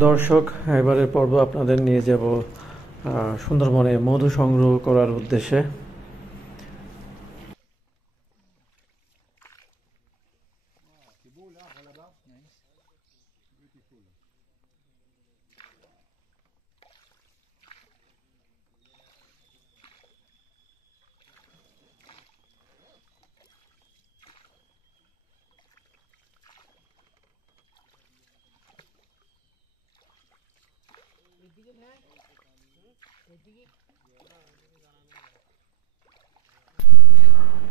দর্শক, এবারের পর্ব আপনাদের নিয়ে যাব সুন্দরবনে মধু সংগ্রহ করার উদ্দেশ্যে।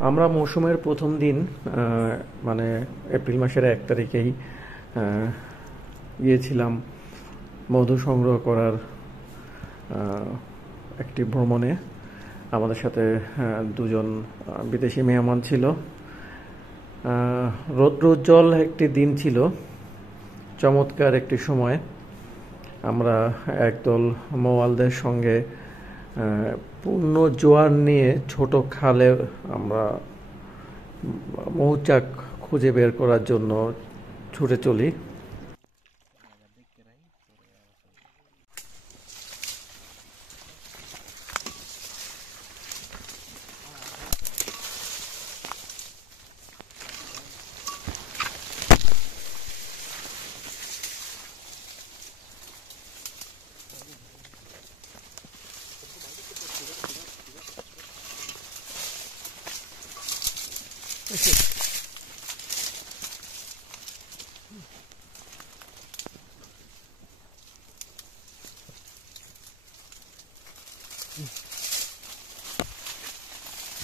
আমরা মৌসুমের প্রথম দিন মানে এপ্রিল মাসের 1 তারিখেই গিয়েছিলাম মধু সংগ্রহ করার একটি ভ্রমণে। আমাদের সাথে দুজন বিদেশি মেহমান ছিল। রৌদ্রোজ্জ্বল একটি দিন ছিল, চমৎকার একটি সময়। আমরা একদল মৌয়ালদের সঙ্গে পূর্ণ জোয়ার নিয়ে ছোট খালে আমরা মৌচাক খুঁজে বের করার জন্য ছুটে চলি।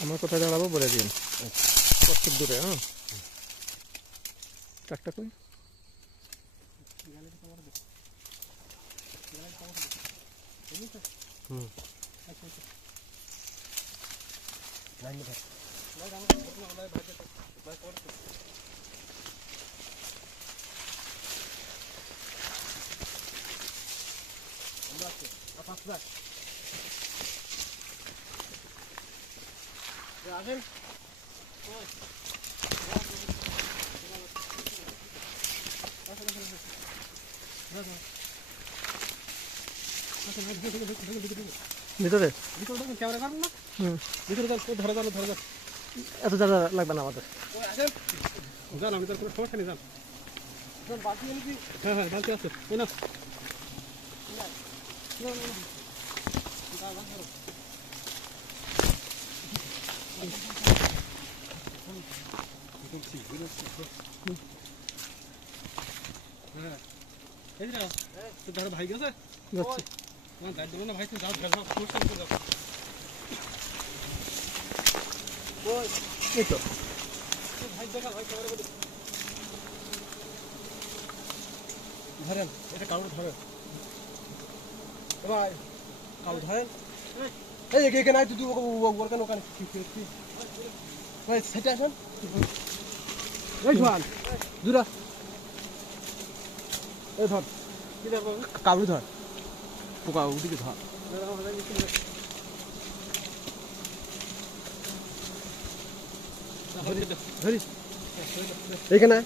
আমরা কোথায় দাঁড়াবো বলে দিন, কত দূরে? হ্যাঁ, ট্রাকটা কই? আসেন ভিতরে ক্যামেরা করেন না? ভিতরে ধরে ধরে ধরে এত জায়গা লাগবে না আমাদের। যান, আমি তার কোনো সমস্যা নেই, যান। বালতি এনেছি? হ্যাঁ হ্যাঁ, বালতি আছে। এই না ধরো ভাই গেছে, যাচ্ছি না ভাই, তুমি যাও সমস্যা করে যাও। এই তো ভাই দেখা ভাই ক্যামেরা করে ধরেন, এটা কাউকে ধরেন ভাই, কাউ ধরেন। এই এখানে তুই ওখানে ওখানে ভাই সেটা আসেন। এই ধর দূরা, এই ধর কাউরি ধর, পোকা উঠিকে ধর। ধরিস এইখানে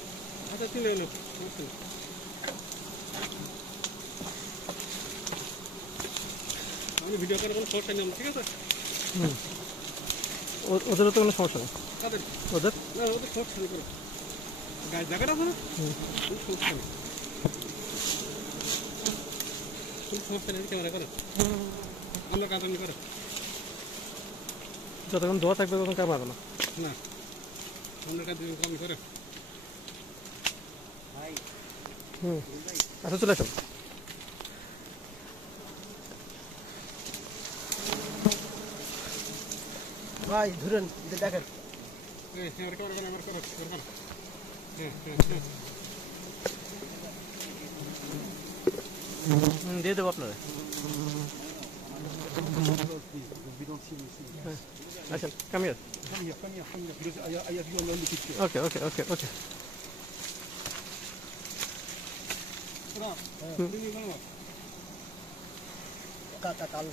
আমি ভিডিও করার কোনো সমস্যা নেই, ঠিক আছে? ওদেরও তো কোনো সমস্যা নেই। ওদের না, ওদের সমস্যা নেই, করে গায়ে জায়গাটা আছে না, সমস্যা নেই, কোনো সমস্যা নেই। ক্যামেরা করে আমরা কাজ আমি করে, যতক্ষণ ধোয়া থাকবে তখন কাজ হবে না। না আমরা কাজ আমি করে। আচ্ছা, চলে আসুন। ভাই ধরেন, দেখেন দিয়ে দেবো আপনারা। আচ্ছা, come here. Okay, okay, okay, okay.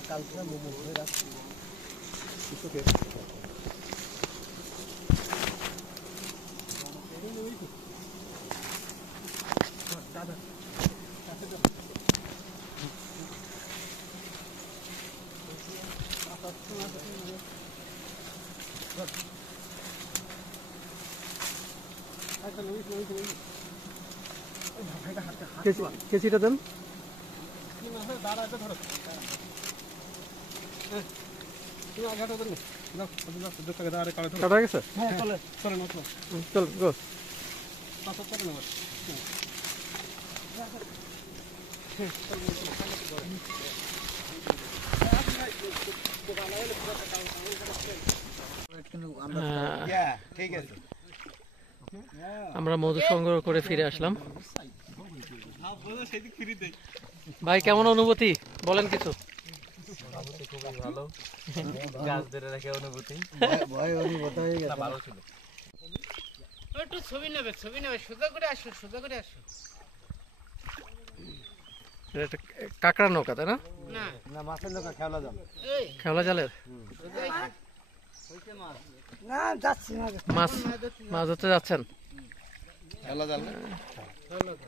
কাল মোমো ধরে রাখছি। দাদা কেচিটা দেন। কাটা গেছে? চল গো। আমরা মধু সংগ্রহ করে ফিরে আসলাম। ভাই কেমন অনুভূতি বলেন কিছু? ভালো গাছ ধরে রেখে অনুভূতি ভালো ছিল। একটু ছবি নেবে সোজা করে আসো এটা একটা কাঁকড়া নৌকা তাই না? না না মাছের নৌকা খেলা যাবে। এই খেওলা জালের সোজা আসো। মাছ মাছ ধরতে যাচ্ছেন? খেলা যাবে। চলো তো।